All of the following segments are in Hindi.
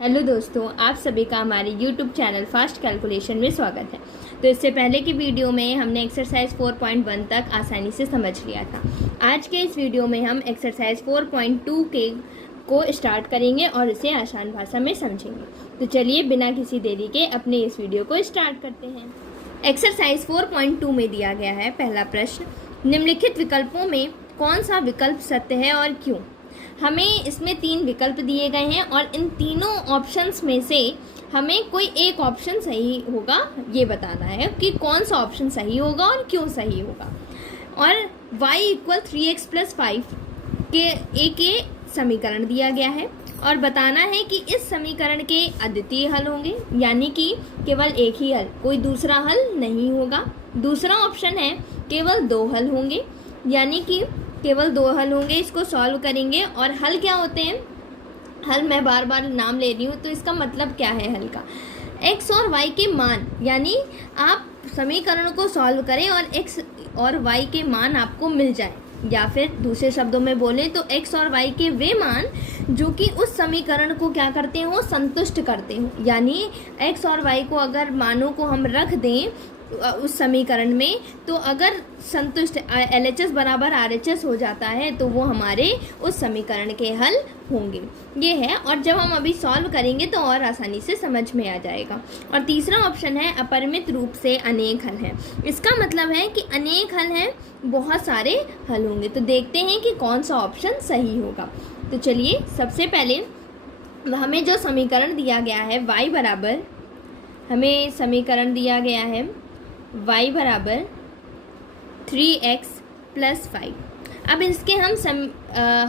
हेलो दोस्तों, आप सभी का हमारे YouTube चैनल फास्ट कैलकुलेशन में स्वागत है। तो इससे पहले की वीडियो में हमने एक्सरसाइज 4.1 तक आसानी से समझ लिया था। आज के इस वीडियो में हम एक्सरसाइज 4.2 को स्टार्ट करेंगे और इसे आसान भाषा में समझेंगे। तो चलिए बिना किसी देरी के अपने इस वीडियो को स्टार्ट करते हैं। एक्सरसाइज 4.2 में दिया गया है पहला प्रश्न, निम्नलिखित विकल्पों में कौन सा विकल्प सत्य है और क्यों। हमें इसमें 3 विकल्प दिए गए हैं और इन तीनों ऑप्शंस में से हमें कोई एक ऑप्शन सही होगा ये बताना है कि कौन सा ऑप्शन सही होगा और क्यों सही होगा। और y = 3x + 5 के समीकरण दिया गया है और बताना है कि इस समीकरण के अद्वितीय हल होंगे, यानी कि केवल एक ही हल, कोई दूसरा हल नहीं होगा। दूसरा ऑप्शन है केवल 2 हल होंगे, यानी कि केवल 2 हल होंगे। इसको सॉल्व करेंगे और हल क्या होते हैं, हल मैं बार बार नाम ले रही हूँ तो इसका मतलब क्या है हल का। x और y के मान, यानी आप समीकरण को सॉल्व करें और x और y के मान आपको मिल जाए, या फिर दूसरे शब्दों में बोले तो x और y के वे मान जो कि उस समीकरण को क्या करते हो, संतुष्ट करते हो। यानी x और y को अगर मानों को हम रख दें उस समीकरण में, तो अगर संतुष्ट LHS = RHS हो जाता है तो वो हमारे उस समीकरण के हल होंगे। ये है, और जब हम अभी सॉल्व करेंगे तो और आसानी से समझ में आ जाएगा। और तीसरा ऑप्शन है अपरिमित रूप से अनेक हल हैं। इसका मतलब है कि अनेक हल हैं, बहुत सारे हल होंगे। तो देखते हैं कि कौन सा ऑप्शन सही होगा। तो चलिए सबसे पहले हमें जो समीकरण दिया गया है हमें समीकरण दिया गया है y = 3x + 5। अब इसके हम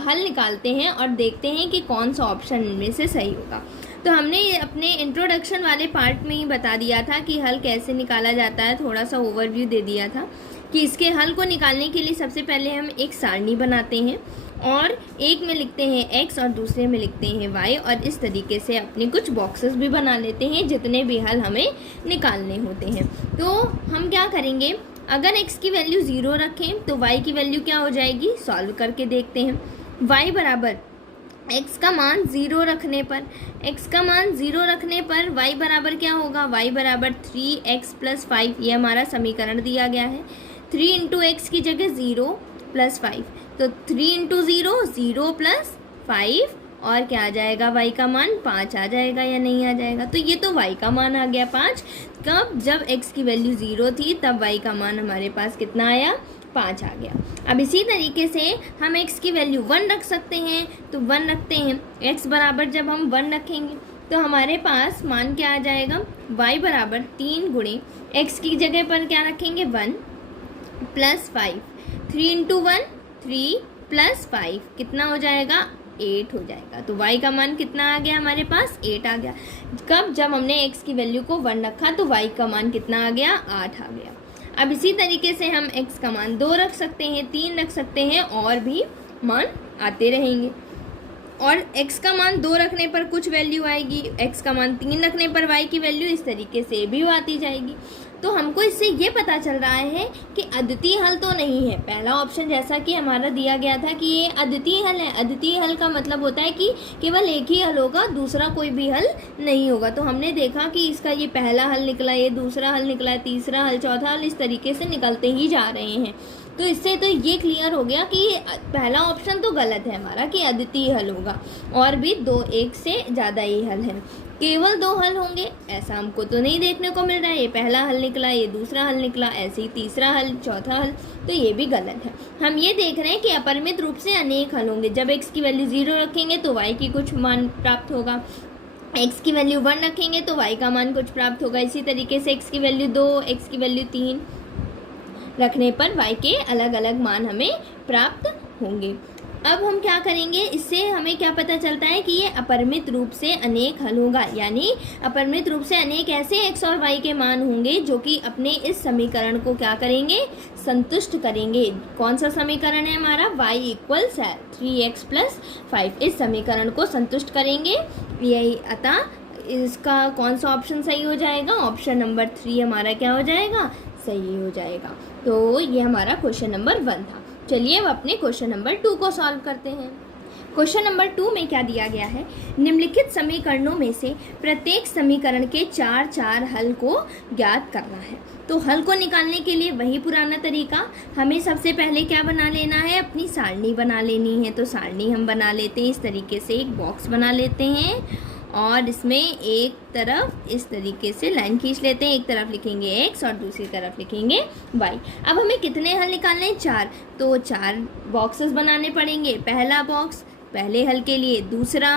हल निकालते हैं और देखते हैं कि कौन सा ऑप्शन इनमें से सही होगा। तो हमने अपने इंट्रोडक्शन वाले पार्ट में ही बता दिया था कि हल कैसे निकाला जाता है, थोड़ा सा ओवरव्यू दे दिया था कि इसके हल को निकालने के लिए सबसे पहले हम एक सारणी बनाते हैं और एक में लिखते हैं x और दूसरे में लिखते हैं y, और इस तरीके से अपने कुछ बॉक्सेस भी बना लेते हैं जितने भी हल हमें निकालने होते हैं। तो हम क्या करेंगे, अगर x की वैल्यू 0 रखें तो y की वैल्यू क्या हो जाएगी, सॉल्व करके देखते हैं। y = x का मान 0 रखने पर y बराबर क्या होगा, y = 3x + 5। ये हमारा समीकरण दिया गया है। 3 × x की जगह 0 + 5, तो 3 × 0 0 + 5, और क्या आ जाएगा, y का मान 5 आ जाएगा या नहीं आ जाएगा। तो ये तो y का मान आ गया 5। कब, जब x की वैल्यू 0 थी तब y का मान हमारे पास कितना आया, 5 आ गया। अब इसी तरीके से हम x की वैल्यू 1 रख सकते हैं, तो 1 रखते हैं। x बराबर जब हम 1 रखेंगे तो हमारे पास मान क्या आ जाएगा, y = 3 × x की जगह पर क्या रखेंगे, 1 + 5। 3 × 1 3 + 5 कितना हो जाएगा, 8 हो जाएगा। तो y का मान कितना आ गया, हमारे पास 8 आ गया। कब, जब हमने x की वैल्यू को 1 रखा तो y का मान कितना आ गया, 8 आ गया। अब इसी तरीके से हम x का मान 2 रख सकते हैं, 3 रख सकते हैं, और भी मान आते रहेंगे। और x का मान 2 रखने पर कुछ वैल्यू आएगी, x का मान 3 रखने पर y की वैल्यू इस तरीके से भी आती जाएगी। तो हमको इससे ये पता चल रहा है कि अद्वितीय हल तो नहीं है। पहला ऑप्शन जैसा कि हमारा दिया गया था कि ये अद्वितीय हल है। अद्वितीय हल का मतलब होता है कि केवल एक ही हल होगा, दूसरा कोई भी हल नहीं होगा। तो हमने देखा कि इसका ये पहला हल निकला, ये दूसरा हल निकला, तीसरा हल, चौथा हल, इस तरीके से निकलते ही जा रहे हैं। तो इससे तो ये क्लियर हो गया कि पहला ऑप्शन तो गलत है हमारा, कि अद्वितीय हल होगा, और भी 1 से ज़्यादा ही हल है। केवल 2 हल होंगे ऐसा हमको तो नहीं देखने को मिल रहा है। ये पहला हल निकला, ये दूसरा हल निकला, ऐसे ही तीसरा हल, चौथा हल, तो ये भी गलत है। हम ये देख रहे हैं कि अपरिमित रूप से अनेक हल होंगे। जब x की वैल्यू 0 रखेंगे तो y की कुछ मान प्राप्त होगा, x की वैल्यू 1 रखेंगे तो y का मान कुछ प्राप्त होगा। इसी तरीके से x की वैल्यू 2, x की वैल्यू 3 रखने पर y के अलग अलग मान हमें प्राप्त होंगे। अब हम क्या करेंगे, इससे हमें क्या पता चलता है कि ये अपरिमित रूप से अनेक हल होगा, यानी अपरिमित रूप से अनेक ऐसे x और y के मान होंगे जो कि अपने इस समीकरण को क्या करेंगे, संतुष्ट करेंगे। कौन सा समीकरण है हमारा, y = 3x + 5, इस समीकरण को संतुष्ट करेंगे यही। अतः इसका कौन सा ऑप्शन सही हो जाएगा, ऑप्शन नंबर 3 हमारा क्या हो जाएगा, सही हो जाएगा। तो ये हमारा क्वेश्चन नंबर 1 था। चलिए अब अपने क्वेश्चन नंबर 2 को सॉल्व करते हैं। क्वेश्चन नंबर 2 में क्या दिया गया है, निम्नलिखित समीकरणों में से प्रत्येक समीकरण के 4 हल को ज्ञात करना है। तो हल को निकालने के लिए वही पुराना तरीका, हमें सबसे पहले क्या बना लेना है, अपनी सारणी बना लेनी है। तो सारणी हम बना लेते हैं इस तरीके से, एक बॉक्स बना लेते हैं और इसमें एक तरफ इस तरीके से लाइन खींच लेते हैं, एक तरफ लिखेंगे x और दूसरी तरफ लिखेंगे y। अब हमें कितने हल निकालने हैं, 4, तो 4 बॉक्सेस बनाने पड़ेंगे। पहला बॉक्स पहले हल के लिए, दूसरा,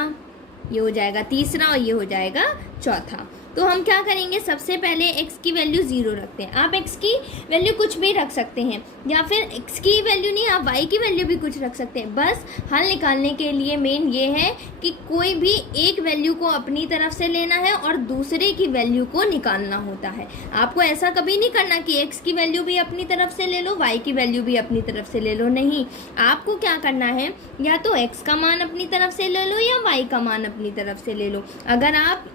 ये हो जाएगा तीसरा और ये हो जाएगा चौथा। तो हम क्या करेंगे, सबसे पहले x की वैल्यू 0 रखते हैं। आप x की वैल्यू कुछ भी रख सकते हैं, या फिर x की वैल्यू नहीं, आप y की वैल्यू भी कुछ रख सकते हैं। बस हल निकालने के लिए मेन ये है कि कोई भी एक वैल्यू को अपनी तरफ से लेना है और दूसरे की वैल्यू को निकालना होता है। आपको ऐसा कभी नहीं करना कि x की वैल्यू भी अपनी तरफ से ले लो, y की वैल्यू भी अपनी तरफ से ले लो, नहीं। आपको क्या करना है, या तो x का मान अपनी तरफ से ले लो या y का मान अपनी तरफ से ले लो। अगर आप,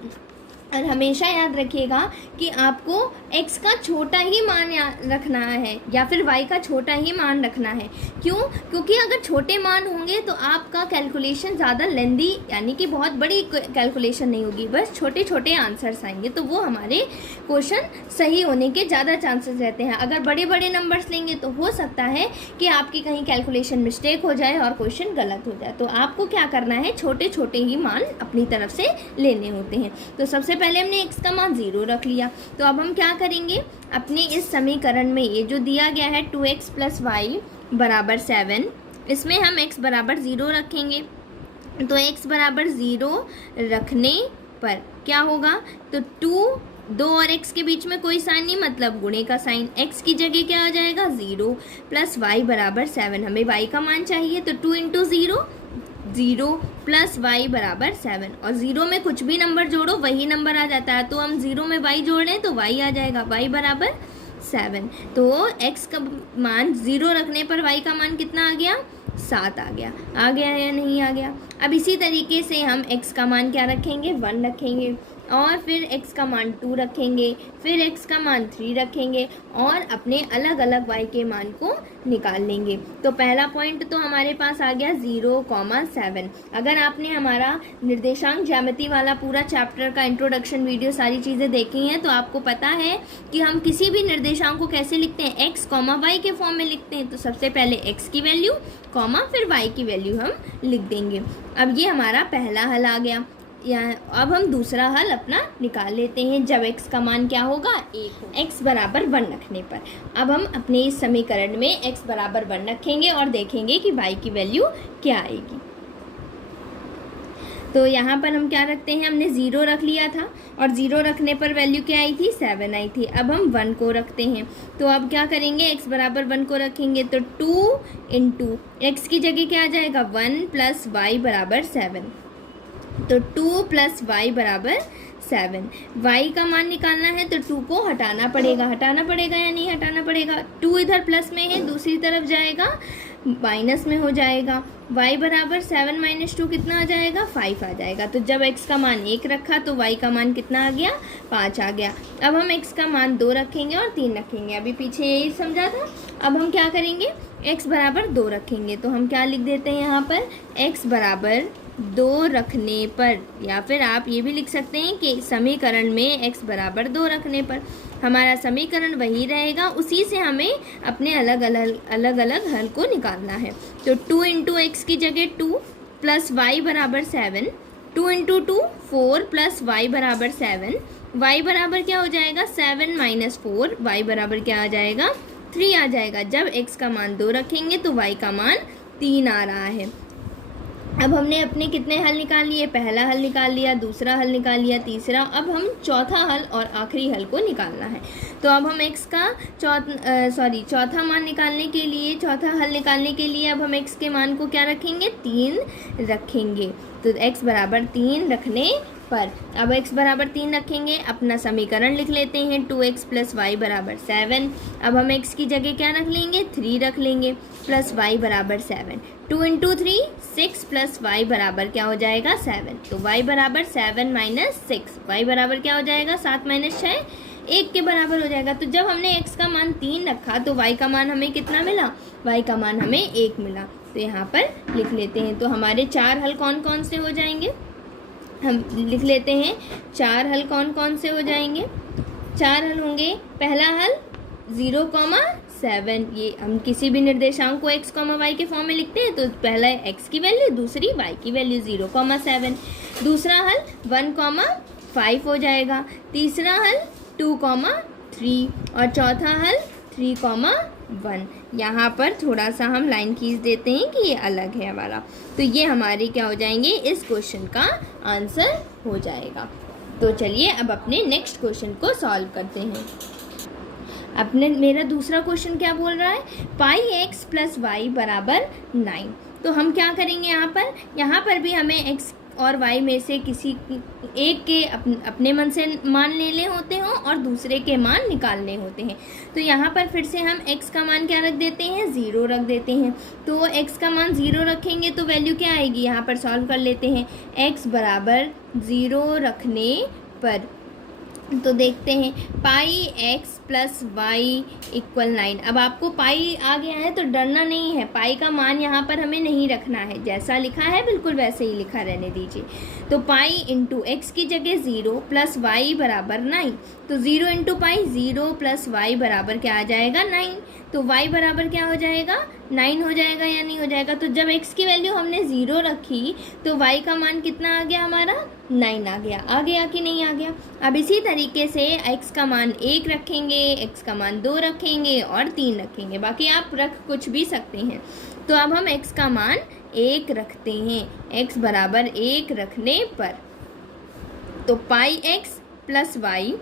और हमेशा याद रखिएगा कि आपको x का छोटा ही मान रखना है या फिर y का छोटा ही मान रखना है। क्यों? क्योंकि अगर छोटे मान होंगे तो आपका कैलकुलेशन ज़्यादा लेंदी, यानी कि बहुत बड़ी कैलकुलेशन नहीं होगी, बस छोटे छोटे आंसर्स आएंगे, तो वो हमारे क्वेश्चन सही होने के ज़्यादा चांसेस रहते हैं। अगर बड़े बड़े नंबर्स लेंगे तो हो सकता है कि आपकी कहीं कैलकुलेशन मिस्टेक हो जाए और क्वेश्चन गलत हो जाए। तो आपको क्या करना है, छोटे छोटे ही मान अपनी तरफ से लेने होते हैं। तो सबसे पहले हमने x का मान 0 रख लिया, तो अब हम क्या करेंगे, अपने इस समीकरण में ये जो दिया गया है 2x + y = 7, इसमें हम x = 0 रखेंगे। तो x = 0 रखने पर क्या होगा, तो 2 और x के बीच में कोई साइन नहीं, मतलब गुणे का साइन, x की जगह क्या आ जाएगा 0 + y = 7। हमें y का मान चाहिए, तो 2 × 0 0 + y = 7, और 0 में कुछ भी नंबर जोड़ो वही नंबर आ जाता है। तो हम 0 में y जोड़ रहे हैं तो y आ जाएगा, y = 7। तो x का मान 0 रखने पर y का मान कितना आ गया, 7 आ गया या नहीं आ गया। अब इसी तरीके से हम x का मान क्या रखेंगे, 1 रखेंगे, और फिर x का मान 2 रखेंगे, फिर x का मान 3 रखेंगे और अपने अलग अलग y के मान को निकाल लेंगे। तो पहला पॉइंट तो हमारे पास आ गया 0,7। अगर आपने हमारा निर्देशांक ज्यामिति वाला पूरा चैप्टर का इंट्रोडक्शन वीडियो सारी चीज़ें देखी हैं तो आपको पता है कि हम किसी भी निर्देशांक को कैसे लिखते हैं, x, y के फॉर्म में लिखते हैं। तो सबसे पहले x की वैल्यू, फिर y की वैल्यू हम लिख देंगे। अब ये हमारा पहला हल आ गया। अब हम दूसरा हल अपना निकाल लेते हैं, जब x का मान क्या होगा, 1, x = 1 रखने पर। अब हम अपने इस समीकरण में x = 1 रखेंगे और देखेंगे कि y की वैल्यू क्या आएगी। तो यहाँ पर हम क्या रखते हैं, हमने 0 रख लिया था और 0 रखने पर वैल्यू क्या आई थी, 7 आई थी। अब हम 1 को रखते हैं, तो अब क्या करेंगे, x = 1 को रखेंगे, तो 2 × x की जगह क्या आ जाएगा, 1 + y = 7। तो 2 + y = 7। y का मान निकालना है तो 2 को हटाना पड़ेगा या नहीं हटाना पड़ेगा। 2 इधर प्लस में है, दूसरी तरफ जाएगा माइनस में हो जाएगा। y = 7 - 2 कितना आ जाएगा, 5 आ जाएगा। तो जब x का मान 1 रखा तो y का मान कितना आ गया, 5 आ गया। अब हम x का मान 2 रखेंगे और 3 रखेंगे, अभी पीछे यही समझा था। अब हम क्या करेंगे, x = 2 रखेंगे, तो हम क्या लिख देते हैं यहाँ पर, x = 2 रखने पर, या फिर आप ये भी लिख सकते हैं कि समीकरण में x = 2 रखने पर हमारा समीकरण वही रहेगा, उसी से हमें अपने अलग अलग हल को निकालना है। तो 2 × x की जगह 2 + y = 7, 2 × 2 4 + y = 7, y बराबर क्या हो जाएगा, 7 - 4, y बराबर क्या आ जाएगा, 3 आ जाएगा। जब x का मान 2 रखेंगे तो y का मान 3 आ रहा है। अब हमने अपने कितने हल निकाल लिए, पहला हल निकाल लिया, दूसरा हल निकाल लिया, तीसरा। अब हम चौथा हल और आखिरी हल को निकालना है। तो अब हम x का चौथा मान निकालने के लिए, चौथा हल निकालने के लिए अब हम x के मान को क्या रखेंगे, 3 रखेंगे। तो x = 3 रखने पर, अब x = 3 रखेंगे, अपना समीकरण लिख लेते हैं, 2x + y = 7। अब हम x की जगह क्या रख लेंगे, 3 रख लेंगे, + y = 7। 2 × 3 6 + y बराबर क्या हो जाएगा, 7। तो y = 7 - 6, y बराबर क्या हो जाएगा, 7 - 6, 1 के बराबर हो जाएगा। तो जब हमने x का मान 3 रखा तो y का मान हमें कितना मिला, y का मान हमें 1 मिला। तो यहाँ पर लिख लेते हैं। तो हमारे 4 हल कौन कौन से हो जाएंगे, हम लिख लेते हैं 4 हल कौन कौन से हो जाएंगे। 4 हल होंगे, पहला हल 0,7, ये हम किसी भी निर्देशांक को x, y के फॉर्म में लिखते हैं तो पहला x की वैल्यू, दूसरी y की वैल्यू 0,7। दूसरा हल 1,5 हो जाएगा, तीसरा हल 2,3 और चौथा हल 3,1। यहाँ पर थोड़ा सा हम लाइन खींच देते हैं कि ये अलग है हमारा, तो ये हमारे क्या हो जाएंगे, इस क्वेश्चन का आंसर हो जाएगा। तो चलिए अब अपने नेक्स्ट क्वेश्चन को सॉल्व करते हैं। अपने मेरा दूसरा क्वेश्चन क्या बोल रहा है, पाई x प्लस वाई बराबर 9। तो हम क्या करेंगे, यहाँ पर भी हमें x और y में से किसी एक के अपने मन से मान लेने होते हैं और दूसरे के मान निकालने होते हैं। तो यहाँ पर फिर से हम x का मान क्या रख देते हैं, 0 रख देते हैं। तो x का मान 0 रखेंगे तो वैल्यू क्या आएगी, यहाँ पर सॉल्व कर लेते हैं। x बराबर 0 रखने पर तो देखते हैं पाई x प्लस वाई इक्वल 9। अब आपको पाई आ गया है तो डरना नहीं है, पाई का मान यहाँ पर हमें नहीं रखना है, जैसा लिखा है बिल्कुल वैसे ही लिखा रहने दीजिए। तो पाई इंटू एक्स की जगह 0 प्लस वाई बराबर 9, तो 0 इंटू पाई 0 प्लस वाई बराबर क्या आ जाएगा, 9। तो y बराबर क्या हो जाएगा, 9 हो जाएगा या नहीं हो जाएगा। तो जब x की वैल्यू हमने 0 रखी तो y का मान कितना आ गया हमारा, 9 आ गया कि नहीं आ गया। अब इसी तरीके से x का मान 1 रखेंगे, x का मान 2 रखेंगे और 3 रखेंगे, बाकी आप रख कुछ भी सकते हैं। तो अब हम x का मान 1 रखते हैं, x बराबर 1 रखने पर तो पाई x प्लस वाई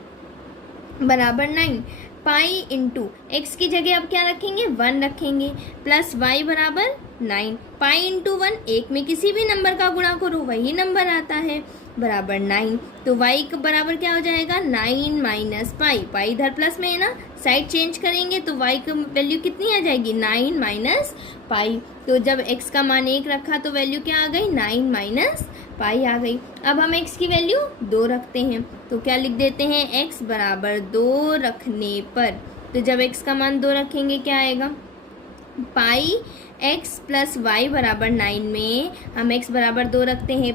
बराबर 9, पाई इंटू एक्स की जगह अब क्या रखेंगे, 1 रखेंगे, प्लस y बराबर 9, पाई इंटू 1, एक में किसी भी नंबर का गुणा करो वही नंबर आता है, बराबर 9। तो y बराबर क्या हो जाएगा, 9 माइनस पाई, पाई इधर प्लस में है ना, साइड चेंज करेंगे तो y की वैल्यू कितनी आ जाएगी, 9 माइनस पाई। तो जब x का मान 1 रखा तो वैल्यू क्या आ गई, 9 माइनस पाई आ गई। अब हम x की वैल्यू 2 रखते हैं तो क्या लिख देते हैं, x बराबर 2 रखने पर तो जब x का मान 2 रखेंगे क्या आएगा, पाई x प्लस वाई बराबर 9 में हम x बराबर 2 रखते हैं,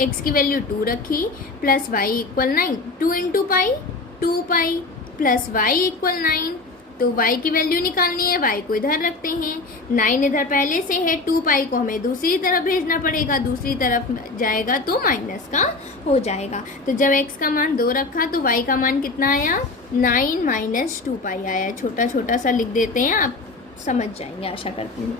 x की वैल्यू 2 रखी plus y equal 9, 2 into pi 2 pi plus y equal 9। तो y की वैल्यू निकालनी है, y को इधर रखते हैं, 9 इधर पहले से है, 2 पाई को हमें दूसरी तरफ भेजना पड़ेगा, दूसरी तरफ जाएगा तो माइनस का हो जाएगा। तो जब x का मान 2 रखा तो y का मान कितना आया, 9 माइनस 2 पाई आया। छोटा छोटा सा लिख देते हैं, आप समझ जाएंगे आशा करती हूँ।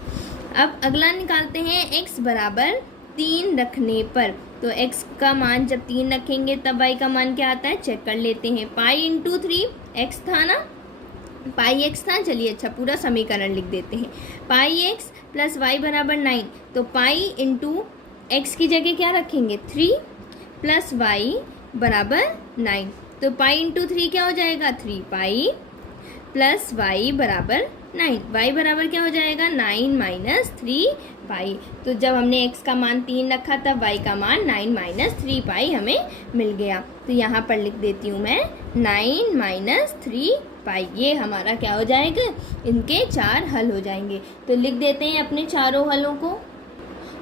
अब अगला निकालते हैं x बराबर 3 रखने पर तो x का मान जब 3 रखेंगे तब y का मान क्या आता है, चेक कर लेते हैं। पाई इंटू 3 x था ना, पाई x था, चलिए अच्छा पूरा समीकरण लिख देते हैं। पाई x प्लस वाई बराबर 9, तो पाई इंटू एक्स की जगह क्या रखेंगे, 3 प्लस वाई बराबर 9, तो पाई इंटू 3 क्या हो जाएगा, 3 पाई प्लस वाई बराबर 9, वाई बराबर क्या हो जाएगा, 9 माइनस 3 पाई। तो जब हमने x का मान 3 रखा तब y का मान 9 माइनस 3 पाई हमें मिल गया। तो यहाँ पर लिख देती हूँ मैं 9 माइनस 3 पाई, ये हमारा क्या हो जाएगा, इनके 4 हल हो जाएंगे। तो लिख देते हैं अपने चारों हलों को।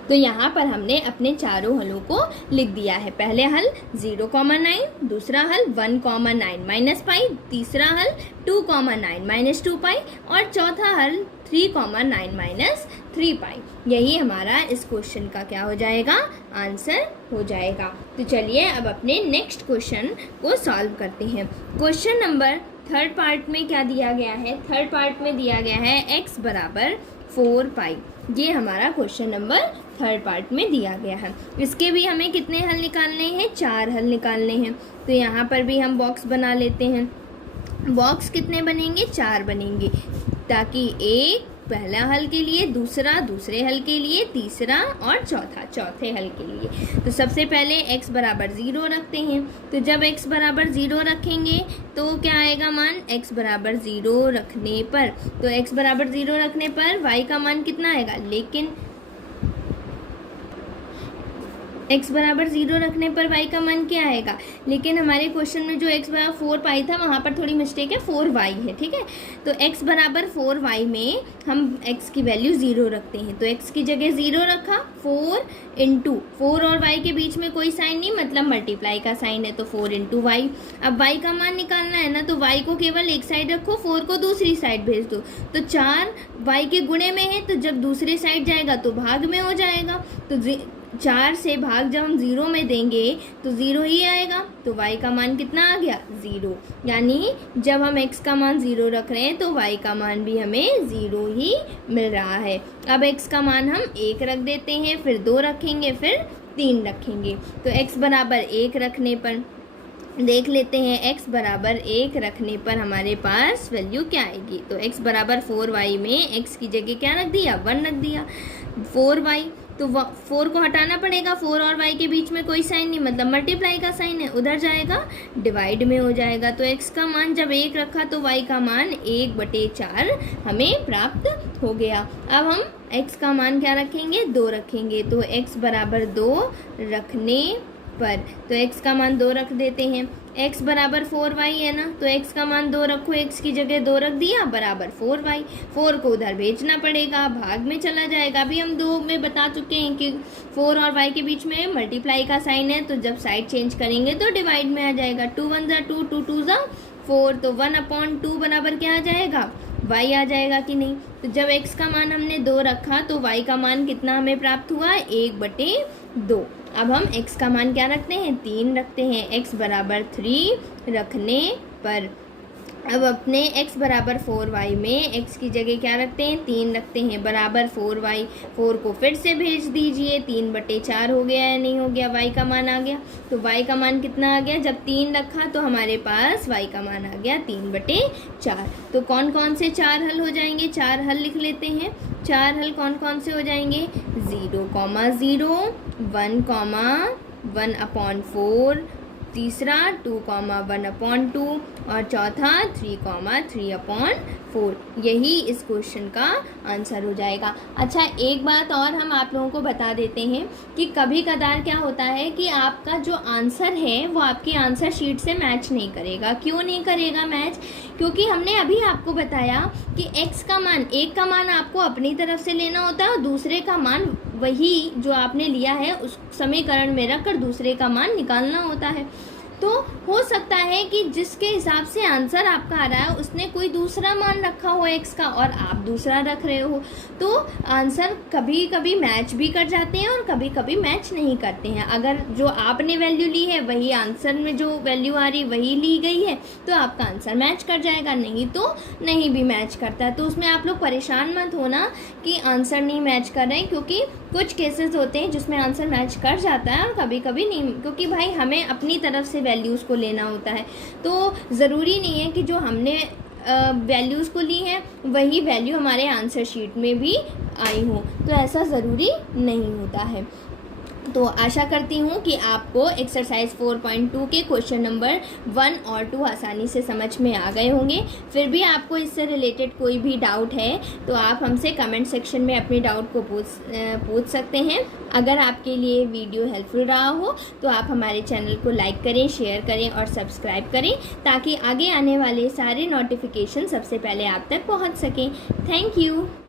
तो यहाँ पर हमने अपने चारों हलों को लिख दिया है। पहले हल 0,9, दूसरा हल 1,9 माइनस पाई, तीसरा हल 2,9 माइनस 2 पाई और चौथा हल 3,9 माइनस 3 पाई। यही हमारा इस क्वेश्चन का क्या हो जाएगा, आंसर हो जाएगा। तो चलिए अब अपने नेक्स्ट क्वेश्चन को सॉल्व करते हैं। क्वेश्चन नंबर थर्ड पार्ट में क्या दिया गया है, थर्ड पार्ट में दिया गया है x बराबर 4 पाई। ये हमारा क्वेश्चन नंबर थर्ड पार्ट में दिया गया है। इसके भी हमें कितने हल निकालने हैं, 4 हल निकालने हैं। तो यहाँ पर भी हम बॉक्स बना लेते हैं। बॉक्स कितने बनेंगे, 4 बनेंगे, ताकि एक पहला हल के लिए, दूसरा दूसरे हल के लिए, तीसरा और चौथा चौथे हल के लिए। तो सबसे पहले x बराबर 0 रखते हैं। तो जब x बराबर 0 रखेंगे तो क्या आएगा मान, x बराबर 0 रखने पर, तो x बराबर 0 रखने पर y का मान कितना आएगा, लेकिन x बराबर 0 रखने पर y का मान क्या आएगा, लेकिन हमारे क्वेश्चन में जो x बराबर 4 पाई था वहाँ पर थोड़ी मिस्टेक है, 4y है, ठीक है। तो x बराबर 4y में हम x की वैल्यू 0 रखते हैं, तो x की जगह 0 रखा, 4 इंटू 4 और y के बीच में कोई साइन नहीं, मतलब मल्टीप्लाई का साइन है, तो 4 इंटू वाई। अब y का मान निकालना है ना, तो y को केवल एक साइड रखो, 4 को दूसरी साइड भेज दो, तो 4 y के गुणे में है, तो जब दूसरी साइड जाएगा तो भाग में हो जाएगा, तो 4 से भाग जब हम 0 में देंगे तो 0 ही आएगा, तो y का मान कितना आ गया, 0। यानी जब हम x का मान 0 रख रहे हैं तो y का मान भी हमें 0 ही मिल रहा है। अब x का मान हम 1 रख देते हैं, फिर 2 रखेंगे, फिर 3 रखेंगे, तो x बराबर 1 रखने पर देख लेते हैं, x बराबर 1 रखने पर हमारे पास वैल्यू क्या आएगी। तो x बराबर 4y में x की जगह क्या रख दिया, 1 रख दिया, 4y, तो 4 को हटाना पड़ेगा, 4 और y के बीच में कोई साइन नहीं, मतलब मल्टीप्लाई का साइन है, उधर जाएगा डिवाइड में हो जाएगा, तो x का मान जब 1 रखा तो y का मान 1/4 हमें प्राप्त हो गया। अब हम x का मान क्या रखेंगे, 2 रखेंगे, तो x बराबर 2 रखने पर, तो x का मान 2 रख देते हैं, x बराबर 4y है ना, तो x का मान 2 रखो, x की जगह 2 रख दिया, बराबर 4y, 4 को उधर भेजना पड़ेगा, भाग में चला जाएगा। अभी हम 2 में बता चुके हैं कि 4 और y के बीच में मल्टीप्लाई का साइन है, तो जब साइड चेंज करेंगे तो डिवाइड में आ जाएगा, 2 1 ज़ा 2, 2 2 ज़ा 4, तो 1/2 बराबर क्या आ जाएगा, y आ जाएगा कि नहीं। तो जब x का मान हमने 2 रखा तो y का मान कितना हमें प्राप्त हुआ, 1/2। अब हम x का मान क्या रखते हैं, 3 रखते हैं, x बराबर 3 रखने पर, अब अपने x बराबर 4y में x की जगह क्या रखते हैं, 3 रखते हैं, बराबर 4y, 4 को फिर से भेज दीजिए, 3/4 हो गया या नहीं हो गया, y का मान आ गया, तो y का मान कितना आ गया, जब 3 रखा तो हमारे पास y का मान आ गया 3/4। तो कौन कौन से 4 हल हो जाएंगे, 4 हल लिख लेते हैं। 4 हल कौन कौन से हो जाएंगे, 0, 0, 1, 1/4, तीसरा 2, 1/2 और चौथा 3, 3/4, यही इस क्वेश्चन का आंसर हो जाएगा। अच्छा, एक बात और हम आप लोगों को बता देते हैं कि कभी कदार क्या होता है कि आपका जो आंसर है वो आपकी आंसर शीट से मैच नहीं करेगा। क्यों नहीं करेगा मैच, क्योंकि हमने अभी आपको बताया कि x का मान, एक का मान आपको अपनी तरफ से लेना होता है और दूसरे का मान वही जो आपने लिया है उस समीकरण में रखकर दूसरे का मान निकालना होता है। तो हो सकता है कि जिसके हिसाब से आंसर आपका आ रहा है उसने कोई दूसरा मान रखा हो x का और आप दूसरा रख रहे हो, तो आंसर कभी कभी मैच भी कर जाते हैं और कभी कभी मैच नहीं करते हैं। अगर जो आपने वैल्यू ली है वही आंसर में जो वैल्यू आ रही वही ली गई है तो आपका आंसर मैच कर जाएगा, नहीं तो नहीं भी मैच करता है। तो उसमें आप लोग परेशान मत होना कि आंसर नहीं मैच कर रहे हैं, क्योंकि कुछ केसेस होते हैं जिसमें आंसर मैच कर जाता है और कभी कभी नहीं, क्योंकि भाई हमें अपनी तरफ से वैल्यूज़ को लेना होता है। तो ज़रूरी नहीं है कि जो हमने वैल्यूज़ को ली हैं वही वैल्यू हमारे आंसर शीट में भी आई हो, तो ऐसा ज़रूरी नहीं होता है। तो आशा करती हूँ कि आपको एक्सरसाइज 4.2 के क्वेश्चन नंबर 1 और 2 आसानी से समझ में आ गए होंगे। फिर भी आपको इससे रिलेटेड कोई भी डाउट है तो आप हमसे कमेंट सेक्शन में अपने डाउट को पूछ सकते हैं। अगर आपके लिए वीडियो हेल्पफुल रहा हो तो आप हमारे चैनल को लाइक करें, शेयर करें और सब्सक्राइब करें ताकि आगे आने वाले सारे नोटिफिकेशन सबसे पहले आप तक पहुँच सकें। Thank you.